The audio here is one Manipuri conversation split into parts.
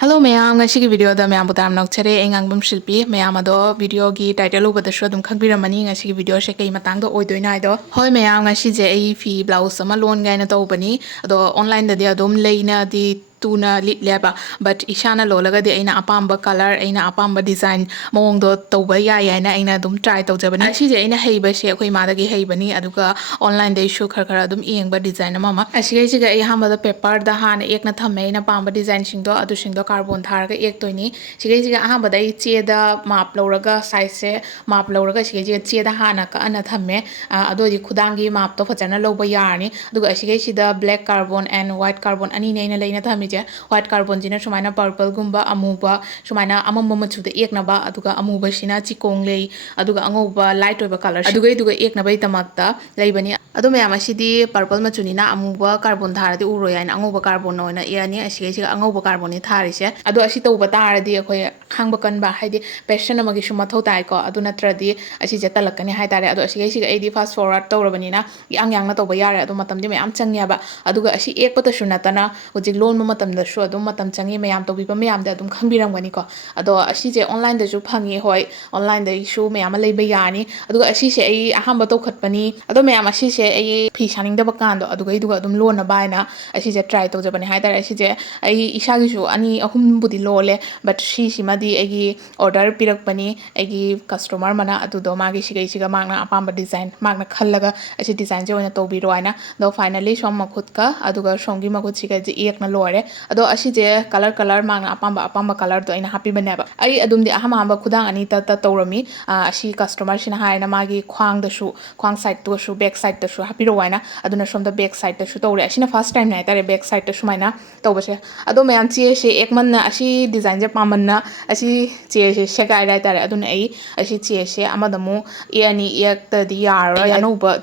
Hello mayam ngasi video da mayam butam nok chere engangbam shilpi mayam ado video gi title ubada shu dum khagbiramani ngasi video she kai matang do oidoina ido hoi mayam ngasi je ai fi blouse ama lon gaina to bani ado online da dia dum leina di tuna lit leba but ishana lolaga di aina apamba color aina apamba design mong do toba ya ya na aina dum try to jabani asi je aina heiba she khoi ma da gi heibani aduga online de shu khar khar dum yengba design ama asi ge ga ai hamba da paper da han ek na thame aina pamba design sing do adu sing do carbon tharaga ek toini sige ga hamba da che da map loraga size se map loraga sige che da hana ka ana thame ado di khudangi map to phajana loba yarni aduga sige da black carbon and white carbon ani ne na leina thami white carbon jina sumaina purple gumba amuba sumaina amamba machu da eknaba aduga amuba sina chikong lei aduga angoba light oiba color aduga eknaba itamakta leibani adu mayam asidi purple machu ni na amuba carbon tharadi uro yaina angoba carbon noina yani asiga angoba carbon ni tharise adu asi tauba taradi akhoi khangba kanba haidi passion amagi suma thau tai ko adu natradi asi je talakani hai tare adu asiga adi fast forward tawrabani na yang na tauba yare adu matam di mayam changyaba aduga asi ekpata sunatana hojik loan matam da shu adum matam changi mayam to biba mayam da adum khangbiram gani ko ado asi je online da ju phangi hoi online da issue mayam leiba yani aduga asi se ai ahamba to khatpani ado mayam asi se ai phi shaning da bakando aduga iduga adum loan na baina asi je try to jabani hai tare asi je ai isa gi ju ani ahum budi lole but si madi ai order pirak pani ai customer mana adu do magi siga magna apamba design magna khallaga asi design je ona to bi roina do finally som makhut ka aduga somgi makhut siga je ek na lore ado asi je color magna apamba color do ina happy baneba ai adum di ahama hamba khudang ani ta tawrami asi customer sina haina magi khwang da shu khwang side to shu back side da shu happy roina aduna from the back side da shu tawre asina first time nai tare back side da shu maina tawbase ado mayam che she ek man na asi design je pamanna asi che she shegai rai tare aduna ai asi che she amadamu e ani ek ta di yar anoba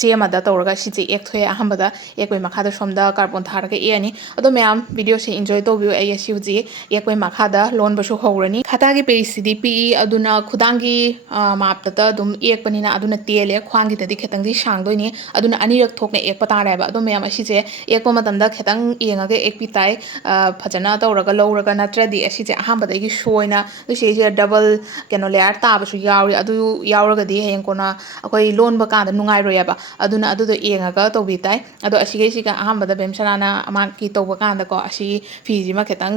che ma da tawraga si je ek thoya ahambada ekoi makha da somda carbon tharaga e ani ado mayam video se enjoy to view ai si uji ekoi makha da lon basu howrani khata gi page cdp aduna khudangi map ta dum ek panina aduna tele khwangi da di khetang di sangdoini aduna ani rak thokne ek patare ba ado mayam asi je ek pa matam da khetang yenga ge ek pitai phajana tawraga lowraga natradi asi je ahambada gi shoina se je double keno layer ta basu yawi adu yawraga di heng kona akoi lon ba ka da nungai roya ba aduna adudo yengaga tobi tai ado asiga ahambada bemsana amaki toba kanda ko asi fiji ma ketang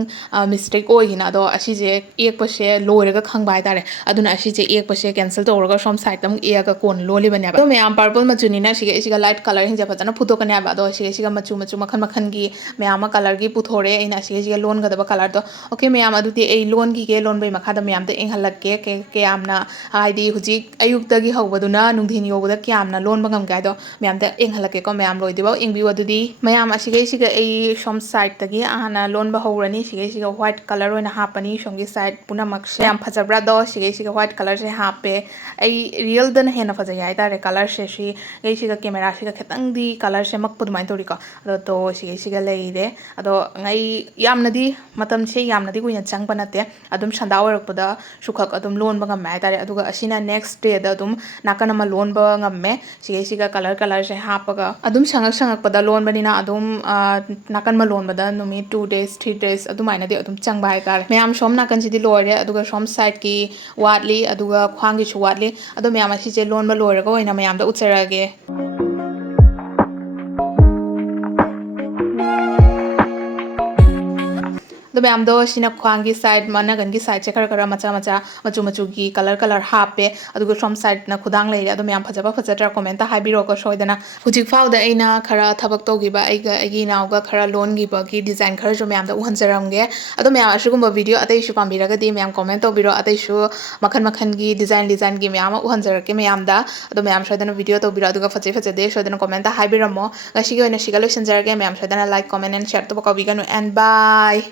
mistake oigina ado asi je ekpase loiraga khangbai tare aduna asi je ekpase cancel tawraga som side tam ega kon loli banya ba to mayam purple machuni na siga light color hinja patana photo kanya ba ado siga machu makhan gi mayam color gi puthore ina siga lon ga da color to okay mayam aduti ei lon gi lon bai makha da mayam te enghalak ke amna haidi huji ayuk ta gi hawbaduna nungdhin yobada kyamna lon bangam ga do mayam da enghalake ko mayam loidiba engbi wadudi mayam asiga ei som side tagi ahana lon ba hawrani siga white color oina hapani somgi side puna makse yam phajabra do siga white color se hape ei real dan hena phajai ai tare color se siga camera siga khetang di color se mak pudmai tori ko ado to siga leide ado ngai yamnadi matam se yamnadi kuina changpa nate adum sanda orakpada sukhak adum lon ba ngam ai tare aduga asina next day da adum nakanama lon ba ngamme siga color se hapaga adum sangak pada lon banina adum nakan ma lon bada numi 2 days 3 days adum aina di adum changba hai tar mayam som nakan sidi lore aduga som side ki watli aduga khwang gi chu watli adum mayam asi je lon ba lore ko ina mayam da utsarage do mayam do sina khwangi side mana gan gi side che khara machu gi color hape aduga from side na khudang leire ado mayam phajatra comment ta haibiro ko soidana hujik fau da aina khara thabak to gi ba aiga agi naw ga khara loan gi ba gi design khara jo mayam da uhanjaram ge ado mayam ashugumba video atai shu pambiraga di mayam comment to biro atai shu makhan gi design gi mayam uhanjarake mayam da ado mayam soidana video to biro aduga phaje de soidana comment ta haibiramo ngasi gi oina siga loisan jarage mayam soidana like comment and share to ko biganu and bye